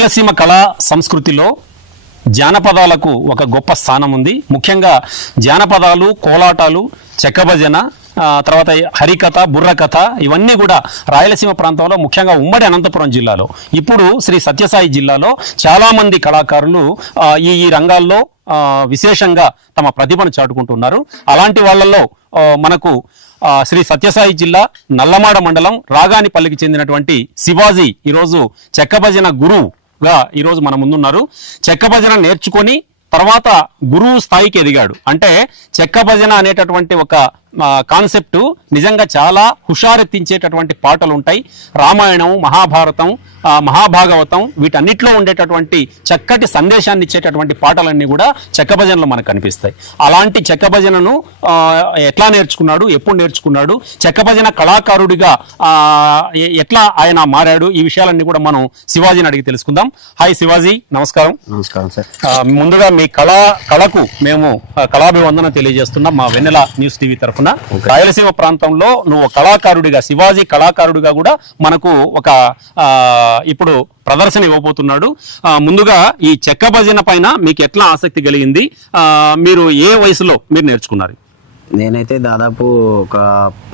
రాయలసీమ కళా సంస్కృతిలో జానపదాలకు ఒక గొప్ప స్థానం ఉంది. ముఖ్యంగా జానపదాలు, కోలాటాలు, చెక్కభజన, తర్వాత హరికథ, బుర్రకథ ఇవన్నీ కూడా రాయలసీమ ప్రాంతంలో ముఖ్యంగా ఉమ్మడి అనంతపురం జిల్లాలో ఇప్పుడు శ్రీ సత్యసాయి జిల్లాలో చాలామంది కళాకారులు ఈ రంగాల్లో విశేషంగా తమ ప్రతిభను చాటుకుంటున్నారు. అలాంటి వాళ్ళల్లో మనకు శ్రీ సత్యసాయి జిల్లా నల్లమాడ మండలం రాగానిపల్లికి చెందినటువంటి శివాజీ ఈరోజు చెక్కభజన గురువుగా ఈరోజు మన ముందున్నారు. చెక్కభజన నేర్చుకొని తర్వాత గురువు స్థాయికి ఎదిగాడు. అంటే చెక్కభజన అనేటటువంటి ఒక కాన్సెప్ట్ నిజంగా చాలా హుషారెత్తించేటటువంటి పాటలు ఉంటాయి. రామాయణం, మహాభారతం, మహాభాగవతం వీటన్నిటిలో ఉండేటటువంటి చక్కటి సందేశాన్ని ఇచ్చేటటువంటి పాటలన్నీ కూడా చెక్కభజనలో మనకు కనిపిస్తాయి. అలాంటి చెక్కభజనను ఎట్లా నేర్చుకున్నాడు, ఎప్పుడు నేర్చుకున్నాడు, చెక్కభజన కళాకారుడిగా ఎట్లా ఆయన మారాడు, ఈ విషయాలన్నీ కూడా మనం శివాజీని అడిగి తెలుసుకుందాం. హాయ్ శివాజీ, నమస్కారం. నమస్కారం సార్. ముందుగా మీ కళకు మేము కళాభివందన తెలియజేస్తున్నాం మా వెన్నెల న్యూస్ టీవీ తరఫున. రాయలసీమ ప్రాంతంలో నువ్వు కళాకారుడిగా, శివాజీ కళాకారుడిగా కూడా మనకు ఒక ఇప్పుడు ప్రదర్శన ఇవ్వబోతున్నాడు. ముందుగా ఈ చెక్కభజన పైన మీకు ఎట్లా ఆసక్తి కలిగింది, మీరు ఏ వయసులో మీరు నేర్చుకున్నారు? నేనైతే దాదాపు ఒక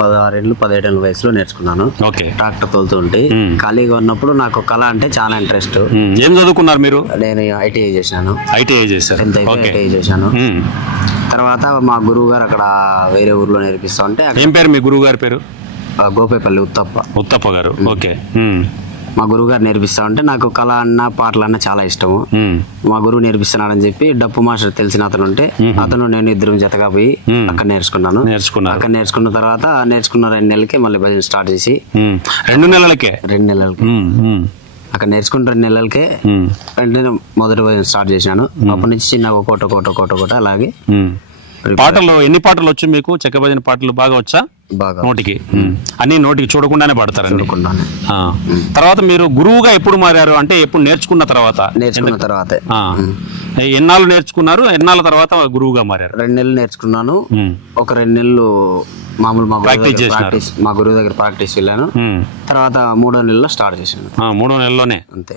16-17 ఏళ్ళ వయసులో నేర్చుకున్నాను. ట్రాక్టర్ తోలుతుంటే ఖాళీగా ఉన్నప్పుడు నాకు కళ అంటే చాలా ఇంట్రెస్ట్. ఏం చదువుకున్నారు మీరు? నేను ఐటీఐ చేశాను. ఐటీఐ చేశాను. తర్వాత మా గురువు గారు అక్కడ వేరే ఊర్లో నేర్పిస్తా ఉంటే. ఏం పేరు మీ గురువు గారి పేరు? గోపేపల్లి ఉత్తప్ప గారు. ఓకే. మా గురువు గారు నేర్పిస్తా ఉంటే నాకు కళ అన్న పాటలు అన్న చాలా ఇష్టము. మా గురువు నేర్పిస్తున్నాడని చెప్పి డప్పు మాస్టర్ తెలిసిన అతను ఉంటే అతను నేను ఇద్దరం జతగా పోయి అక్కడ నేర్చుకున్నాను. అక్కడ నేర్చుకున్న తర్వాత నేర్చుకున్న 2 నెలలకి మళ్ళీ భజన స్టార్ట్ చేసి 2 నెలలకి అక్కడ నేర్చుకున్న 2 నెలలకే వెంటనే మొదటి భజన స్టార్ట్ చేశాను. అప్పటి నుంచి చిన్న కోట అలాగే. పాటలు ఎన్ని పాటలు వచ్చు మీకు? చెక్కభజన పాటలు బాగా వచ్చా? బాగా. నోటికి అన్ని నోటికి చూడకుండానే పాడతారు. తర్వాత మీరు గురువుగా ఎప్పుడు మారారు? అంటే ఎప్పుడు నేర్చుకున్న తర్వాత? ఎన్నాళ్ళు నేర్చుకున్నారు? ఎన్నాళ్ళ తర్వాత గురువుగా మారారు? 2 నెలలు నేర్చుకున్నాను. ఒక 2 నెలలు మామూలు మా గురువు దగ్గర ప్రాక్టీస్ వెళ్ళాను. తర్వాత 3వ నెలలో స్టార్ట్ చేశాను. 3వ నెలలోనే అంతే.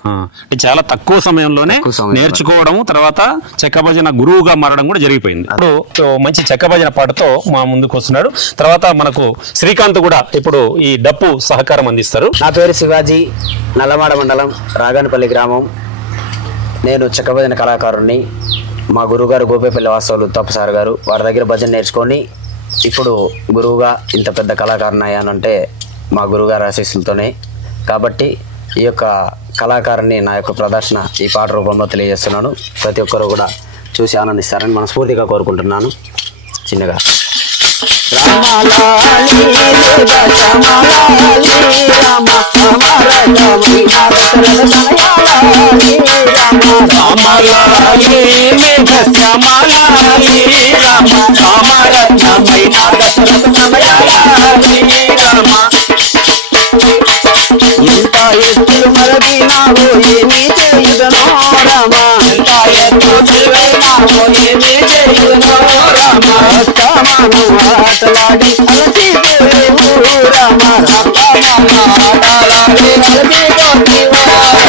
చాలా తక్కువ సమయంలోనే నేర్చుకోవడం, తర్వాత చెక్కభజన గురువుగా మారడం కూడా జరిగిపోయింది. ఇప్పుడు మంచి చెక్కభజన పాటతో మా ముందుకు వస్తున్నాడు. తర్వాత మనకు శ్రీకాంత్ కూడా ఇప్పుడు ఈ డప్పు సహకారం అందిస్తారు. నా పేరు శివాజీ, నల్లమాడ మండలం రాగానిపల్లి గ్రామం. నేను చెక్కభజన కళాకారుణ్ణి. మా గురువుగారు గోపేపల్లి వాస్తవులు ఉత్తప్ప సార్ గారు, వారి దగ్గర భజన నేర్చుకొని ఇప్పుడు గురువుగా ఇంత పెద్ద కళాకారుని అయ్యానంటే మా గురువుగారి ఆశీస్సులతోనే. కాబట్టి ఈ యొక్క కళాకారుని నా యొక్క ప్రదర్శన ఈ పాట రూపంలో తెలియజేస్తున్నాను. ప్రతి ఒక్కరూ కూడా చూసి ఆనందిస్తారని మనస్ఫూర్తిగా కోరుకుంటున్నాను. చిన్నగా ఇంత ఎత్తులు మరదినావో ఏమీ చేయుదనో రామా, ఇంత ఎత్తులు ఏమీ చేయుదనో రామా, ఆటలాడి అలసిపోయేవు రామా, ఆటలాడి అలసిపోయేవు రామా,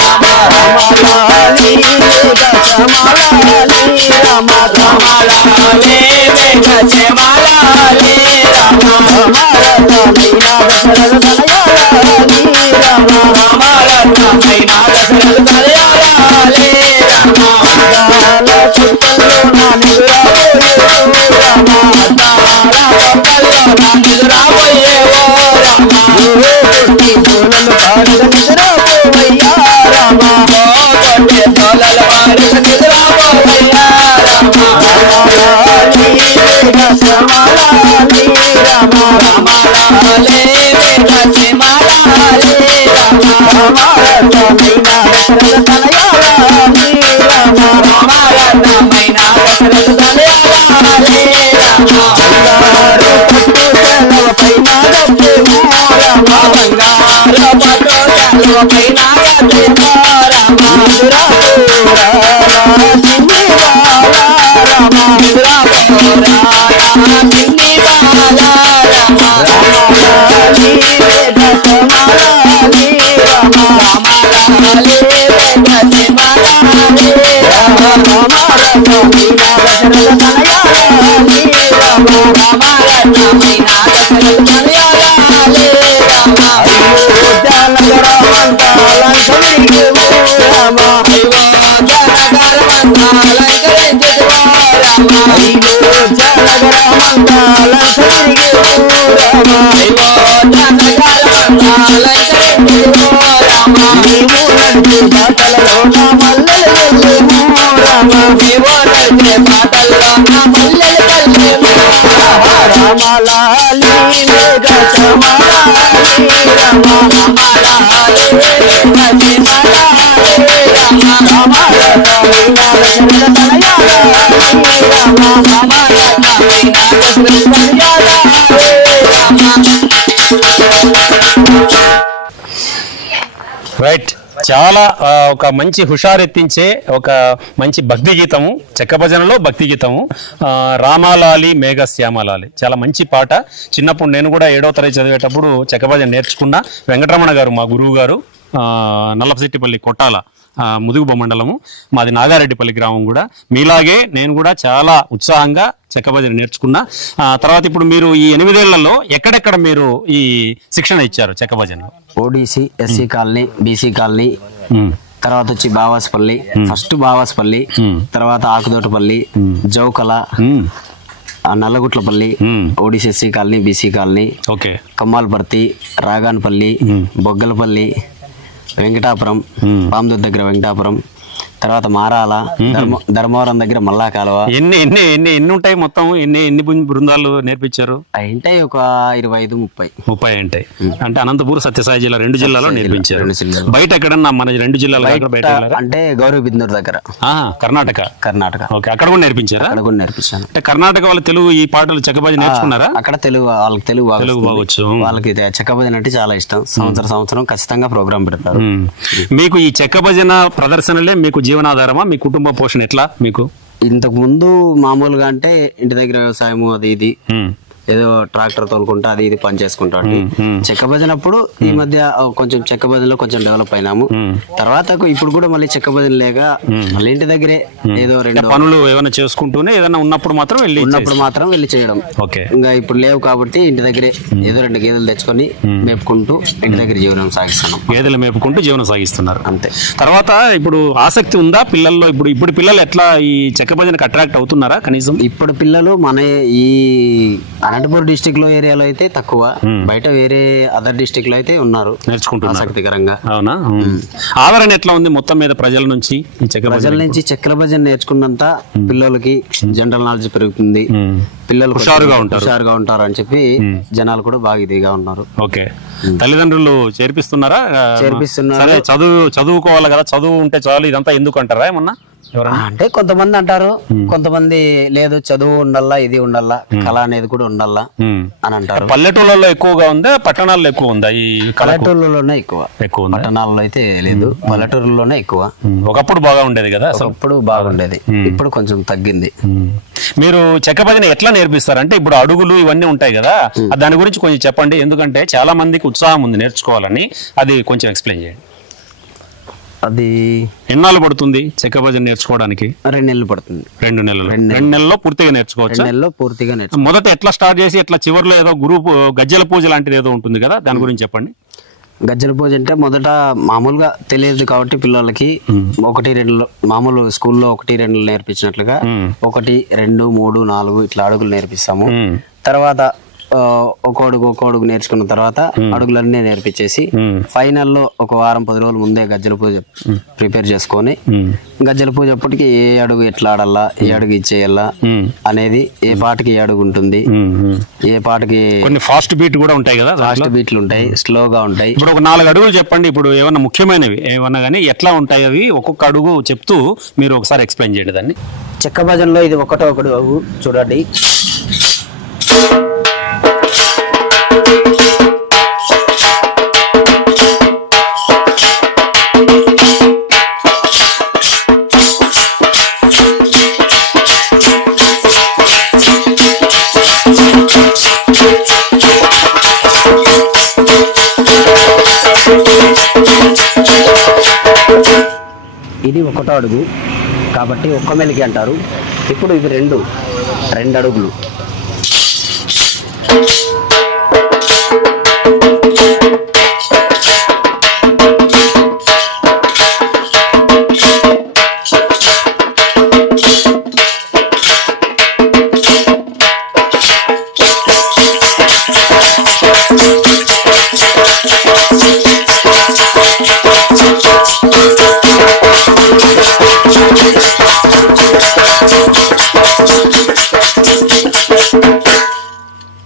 రామాలాలి గజమాలాలి రామా, రామాలాలి గజమాలాలి రామా, రామారతమైన దశరథనయాలి రామా, రామారతమైన దశరథనయాలి రామా, అద్దాల చుట్టల్లో నా నిదురాబోయేవు రామా, అద్దాల పక్కల్లో నా నిదురాబోయేవో రామా, కొట్టి దోలలు పాడిన నిదురాబోవయ్యా రామా, కొట్టి దోలలు పాడిన నిదురాబోవయ్యా రామా, రామాలాలి గజమాలాలి రామా, రామాలాలి గజమాలాలి రామా, రామారతమైన దశరథనయాలి రామా, రామారతమైన దశరథనయాలి రామా, బంగారు పట్టు సెలవుపై నాగప్రేమో రామా, బంగారు పట్టు సెలవుపై నాగప్రేమో రామా, నిదురాపోరాలా చిన్ని బాలా రామా, నిదురాపోరాలా చిన్ని బాలా రామా, రామాలాలి గజమాలాలి రామా, రామాలాలి గజమాలాలి రైట్. చాలా ఒక మంచి హుషారెత్తించే ఒక మంచి భక్తి గీతము, చెక్క భజనలో భక్తి గీతము, రామాలాలి మేఘ శ్యామలాలి. చాలా మంచి పాట. చిన్నప్పుడు నేను కూడా 7వ తరగతి చదివేటప్పుడు చెక్క భజన నేర్చుకున్నా. వెంకటరమణ గారు మా గురువు గారు, నల్లపశెట్టిపల్లి కొట్టాల ముదుగుబ మండలము, మాది నాగారెడ్డిపల్లి గ్రామం కూడా. మీలాగే నేను కూడా చాలా ఉత్సాహంగా చెక్క భజన నేర్చుకున్నా. తర్వాత ఇప్పుడు మీరు ఈ 8 ఏళ్లలో ఎక్కడెక్కడ మీరు ఈ శిక్షణ ఇచ్చారు చెక్క భజనలో? ఓడిసి, ఎస్సీ కాలనీ, బీసీ కాలనీ, తర్వాత వచ్చి బావాస్పల్లి, ఫస్ట్ బావాస్పల్లి, తర్వాత ఆకుదోటపల్లి, జౌకల, నల్లగుట్లపల్లి, ఓడిసి SC colony, BC colony, Kammalaparthi, Raganpalli, Boggalapalli, Venkatapuram, Pamadur దగ్గర వెంకటాపురం, తర్వాత మారాల, ధర్మవరం దగ్గర మల్లా కాలువ. ఎన్ని ఎన్ని ఎన్ని ఎన్ని ఉంటాయి మొత్తం? ఎన్ని బృందాలు నేర్పించారు? ఉంటాయి ఒక 25-30 ఉంటాయి. అంటే అనంతపూర్, సత్యసాయి జిల్లా 2 జిల్లాలో నేర్పించారు. బయట ఎక్కడన్నా మన 2 జిల్లాల అంటే గౌరవబిందూర్ దగ్గర, కర్ణాటక. ఓకే, అక్కడ కూడా నేర్పించారా? అక్కడ కూడా నేర్పించాను. అంటే కర్ణాటక వాళ్ళు తెలుగు ఈ పాటలు చెక్క భజన నేర్చుకున్నారా? అక్కడ తెలుగు, వాళ్ళకి తెలుగు బాగొచ్చు. వాళ్ళకి చెక్క భజన అంటే చాలా ఇష్టం. సంవత్సరం ఖచ్చితంగా ప్రోగ్రామ్ పెడతారు. మీకు ఈ చెక్క భజన ప్రదర్శనలే మీకు జీవనాధారమా? మీ కుటుంబ పోషణ ఎట్లా? మీకు ఇంతకు ముందు మామూలుగా అంటే ఇంటి దగ్గర వ్యవసాయము అది ఇది ఏదో ట్రాక్టర్ తోలుకుంటా అది ఇది పని చేసుకుంటా. చెక్క భజన అప్పుడు ఈ మధ్య కొంచెం చెక్క భజనలో కొంచెం డెవలప్ అయినాము. తర్వాత ఇప్పుడు కూడా మళ్ళీ చెక్క భజన లేక మళ్ళీ ఇంటి దగ్గరే ఏదో 2 పనులు ఏమైనా చేసుకుంటూనే ఏదైనా ఉన్నప్పుడు మాత్రం వెళ్ళి చేయడం. ఇంకా ఇప్పుడు లేవు కాబట్టి ఇంటి దగ్గరే ఏదో 2 గేదెలు తెచ్చుకొని మేపుకుంటూ ఇంటి దగ్గర జీవనం సాగిస్తున్నాం. గేదెలు మేపుకుంటూ జీవనం సాగిస్తున్నారు, అంతే. తర్వాత ఇప్పుడు ఆసక్తి ఉందా పిల్లల్లో? ఇప్పుడు పిల్లలు ఎట్లా ఈ చెక్క భజనకు అట్రాక్ట్ అవుతున్నారా కనీసం? ఇప్పుడు పిల్లలు మన ఈ అనంతపురం డిస్టిక్ లో ఏరియాలో అయితే తక్కువ, బయట వేరే అదర్ డిస్టిక్ లో అయితే ఉన్నారు నేర్చుకుంటున్నారు ఆసక్తికరంగా. అవునా? ఆదరణ ఎట్లా ఉంది మొత్తం మీద ప్రజల నుంచి? ప్రజల నుంచి చెక్కల భజన నేర్చుకున్నంత పిల్లలకి జనరల్ నాలెడ్జ్ పెరుగుతుంది, పిల్లలు హుషారుగా ఉంటారు అని చెప్పి జనాలు కూడా బాగా ఇదిగా ఉన్నారు. ఓకే, తల్లిదండ్రులు చేర్పిస్తున్నారా? చేర్పిస్తున్నారు. చదువుకోవాలి కదా, చదువు ఉంటే చాలు ఇదంతా ఎందుకు అంటారా ఏమన్నా? అంటే కొంతమంది అంటారు, కొంతమంది లేదు చదువు ఉండాలా, ఇది ఉండాలా, కళ అనేది కూడా ఉండాలా అని అంటారు. పల్లెటూళ్ళలో ఎక్కువగా ఉందా, పట్టణాల్లో ఎక్కువ ఉందా? ఈ పల్లెటూళ్ళలోనే ఎక్కువ, పట్టణాల్లో అయితే లేదు, పల్లెటూరులోనే ఎక్కువ. ఒకప్పుడు బాగా ఉండేది కదా, ఒకప్పుడు బాగుండేది, ఇప్పుడు కొంచెం తగ్గింది. మీరు చెక్క భజన ఎట్లా నేర్పిస్తారు? అంటే ఇప్పుడు అడుగులు ఇవన్నీ ఉంటాయి కదా, దాని గురించి కొంచెం చెప్పండి. ఎందుకంటే చాలా మందికి ఉత్సాహం ఉంది నేర్చుకోవాలని, అది కొంచెం ఎక్స్ప్లెయిన్ చేయండి. అది ఎన్నాళ్ళు పడుతుంది చెక్క భజన నేర్చుకోవడానికి? 2 నెలలు పడుతుంది. 2 నెలలు. 2 నెలల్లో పూర్తిగా నేర్చుకోవచ్చు. 2 నెలల్లో పూర్తిగా నేర్చుకోవచ్చు. మొదట ఎట్లా స్టార్ట్ చేసి ఎట్లా చివరిలో ఏదో గ్రూప్ గజ్జల పూజ లాంటిది ఏదో ఉంటుంది కదా, దాని గురించి చెప్పండి. గజ్జల పూజ అంటే మొదట మామూలుగా తెలియదు కాబట్టి పిల్లలకి 1-2 మామూలు స్కూల్లో 1-2 నేర్పించినట్లుగా 1, 2, 3, 4 ఇట్లా అడుగులు నేర్పిస్తాము. తర్వాత ఒక అడుగు నేర్చుకున్న తర్వాత అడుగులన్నీ నేర్పించేసి ఫైనల్లో ఒక వారం 10 రోజుల ముందే గజ్జల పూజ ప్రిపేర్ చేసుకొని, గజ్జల పూజ అప్పటికి ఏ అడుగు ఎట్లా ఆడాలా, ఏ అడుగు ఇచ్చేయాలా అనేది, ఏ పాటకి ఏ అడుగు ఉంటుంది, ఏ పాటకి కొన్ని ఫాస్ట్ బీట్ కూడా ఉంటాయి కదా, ఫాస్ట్ బీట్లు ఉంటాయి, స్లోగా ఉంటాయి. ఇప్పుడు ఒక 4 అడుగులు చెప్పండి. ఇప్పుడు ఏమన్నా ముఖ్యమైనవి ఏమన్నా కానీ ఎట్లా ఉంటాయి అవి, ఒక్కొక్క అడుగు చెప్తూ మీరు ఒకసారి ఎక్స్ప్లెయిన్ చేయండి దాన్ని. చెక్క భజనలో ఇది ఒకటో అడుగు చూడండి. ఇది ఒకటో అడుగు. కాబట్టి ఒక్క మెలికి అంటారు. ఇప్పుడు ఇవి రెండు అడుగులు.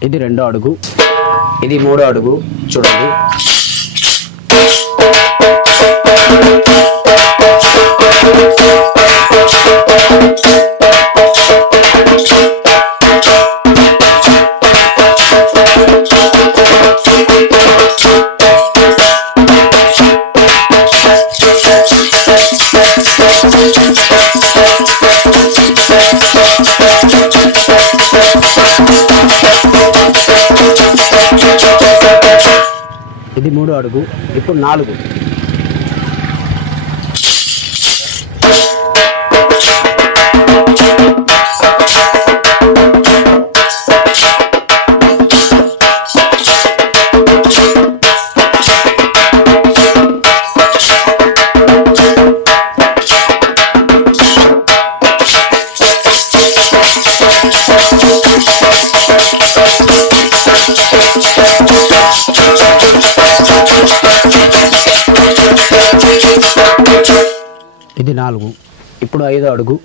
ఇది 2వ అడుగు, ఇది 3వ అడుగు. చూడండి, ఇది 3వ అడుగు. ఇప్పుడు 4. ఇది 4. ఇప్పుడు 5వ అడుగు.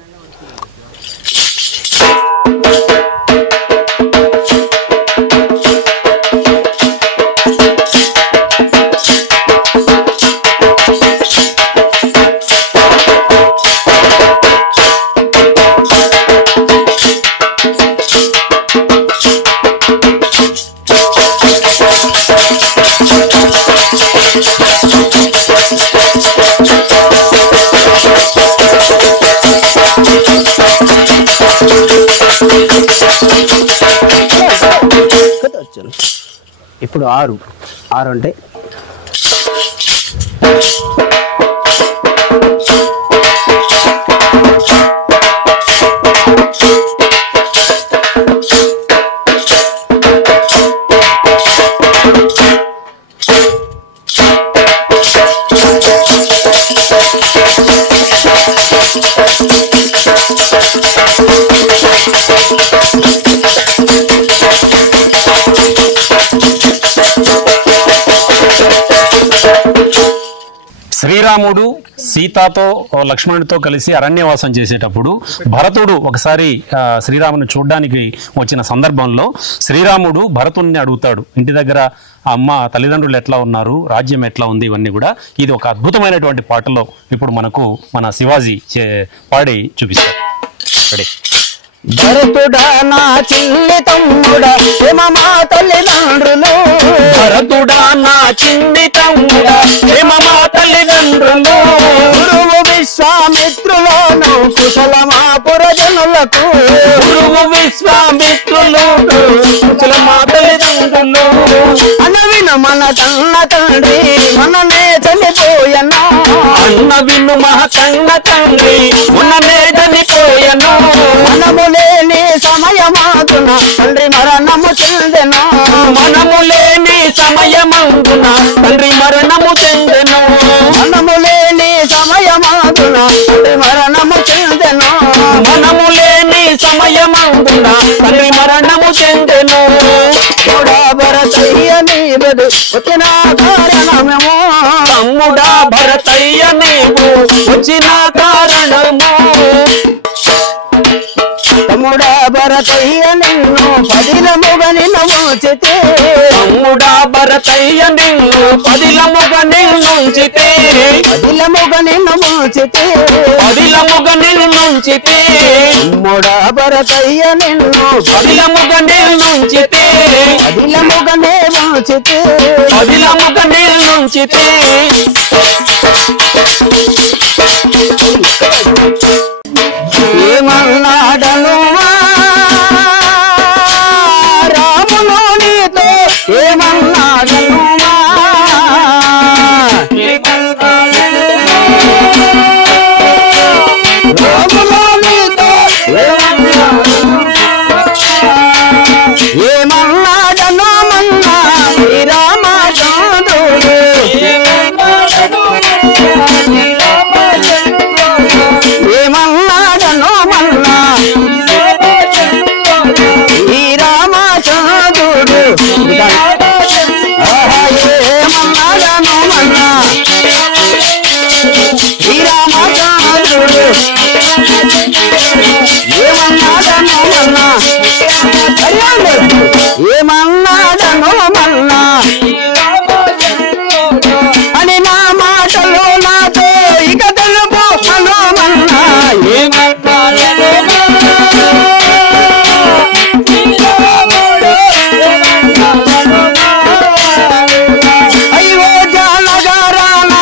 ఇప్పుడు 6 అంటే శ్రీరాముడు సీతతో లక్ష్మణుడితో కలిసి అరణ్యవాసం చేసేటప్పుడు భరతుడు ఒకసారి శ్రీరాముని చూడ్డానికి వచ్చిన సందర్భంలో శ్రీరాముడు భరతుడిని అడుగుతాడు, ఇంటి దగ్గర అమ్మ తల్లిదండ్రులు ఎట్లా ఉన్నారు, రాజ్యం ఎట్లా ఉంది, ఇవన్నీ కూడా. ఇది ఒక అద్భుతమైనటువంటి పాటలో ఇప్పుడు మనకు మన శివాజీ పాడి చూపిస్తారు. భరతుడా నా చిన్ని తమ్ముడా మా తల్లిదండ్రులు, భరతుడా నా చిన్ని తమ్ముడా మా తల్లిదండ్రులు, గురువు విశ్వామిత్రులను కుశలమా పురజనులకు, గురువు విశ్వామిత్రులు కుశలమా తల్లిదండ్రులు, అనవిన మన కన్న తండ్రి మననే చనిపోయను, అన్న విను మహ కన్న తండ్రి మననే చనిపోయను, మనము లేని సమయమాగున తండ్రి మరణము చెందెను, మనము లేని సమయమందున తండ్రి మరణము చెందెను, మనము లేని సమయమాగున తండ్రి మరణము చెందెను, మనము లేని సమయమందున తండ్రి మరణము చెందెను, భరతయ్య నీవెదు వచ్చిన కారణమేమో, తమ్ముడా భరతయ్య నీవు వచ్చిన కారణము, తమ్ముడా భరతయ్య నిన్ను పదిలముగా నిన్నముచితే, తమ్ముడా భరతయ్య నిన్ను పదిలముగా నిన్నుంచితే, పదిలముగా నిన్నముచితే, పదిలముగా నిన్నుంచితే, తమ్ముడా భరతయ్య నిన్ను పదిలముగా నిన్నుంచితే, పదిలముగా నేముచితే, పదిలముగా నిన్నుంచితే, ఏమన్నాడను రామును నీతో, ఏమన్నాడను రాము ఏమన్నాడను మన్నా అని నా మాటలు నాతో ఇక తెలుపు హనుమన్నా అయ్యో జానగరాన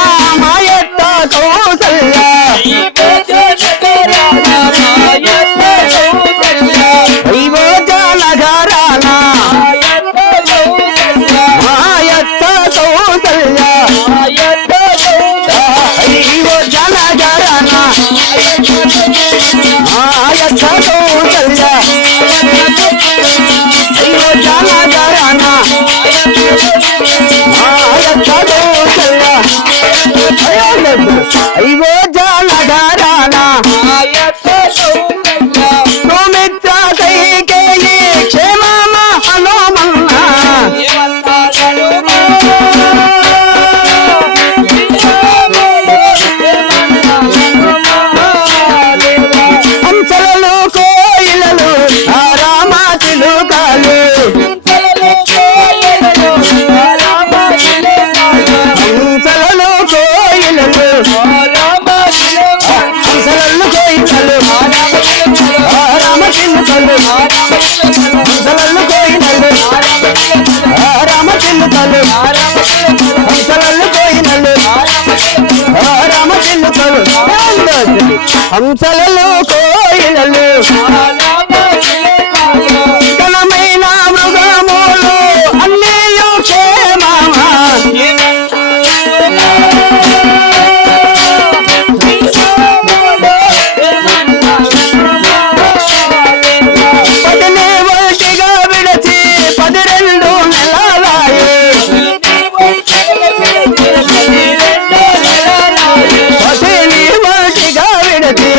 మాయత్త కౌసల్య అయ్యో జానగరాన మాయత్త కౌసల్య అయ్యో జానగరాన మాయత్త కౌసల్య అయ్యో జానగరాన అయ్యో జానగరాన సుమిత్ర కైకేయి క్షేమమ హనుమన్నా హంసలలో కోయిలలు రామ చిలుకలు హంసలలో కోయిలలు రామ చిలుకలు హంసలలో కోయిలలు రామ చిలుకలు హంసలలో కోయిలలు రామ చిలుకలు హంసలలో కోయిలలు రామ చిలుకలు హంసలలో కోయిలలు ఘనమైన మృగములు అన్నీయు క్షేమమా పదిని ఒంటిగా విడచి 12 నెలలాయే పదిని ఒంటిగా విడచి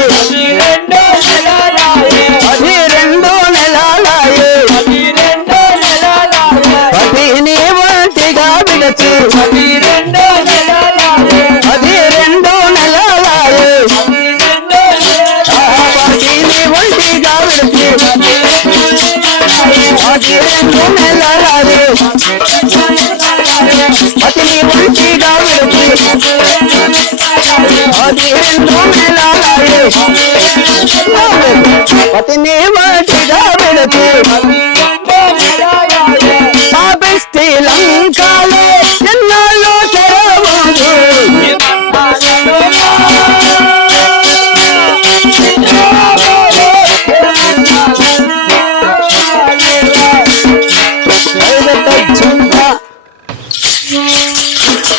12 నెలలాయే పదిని ఒంటిగా విడచి 12 నెలలాయే పదిని ఒంటిగా విడచి 12 నెలలాయే పతిని ఒంటిగా విడచి 12 నెలలాయే పతిని ఒంటిగా విడచి పాపిష్టి లంకాలో ఎన్నాళ్ళు చెరవుదు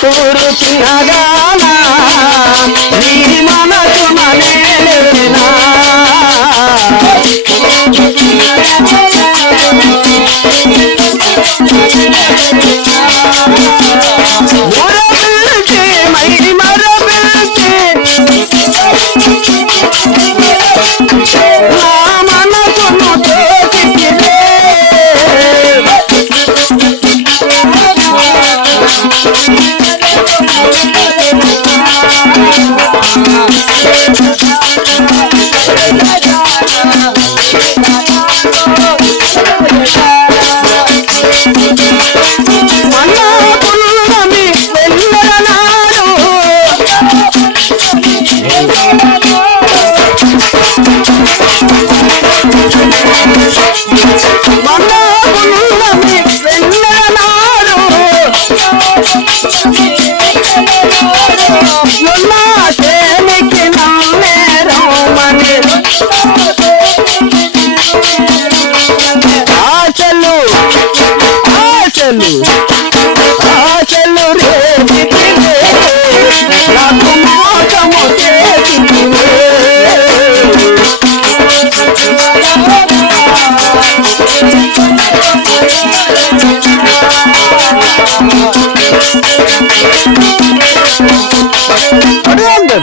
తూరు తినగానా నీ మనసు మనేలేనా మరపిల్చి మై మరపిల్చి నా మనసును తోచిలే ఆశలు రేపితివే నాకు మోసము చేసితివే అడుగు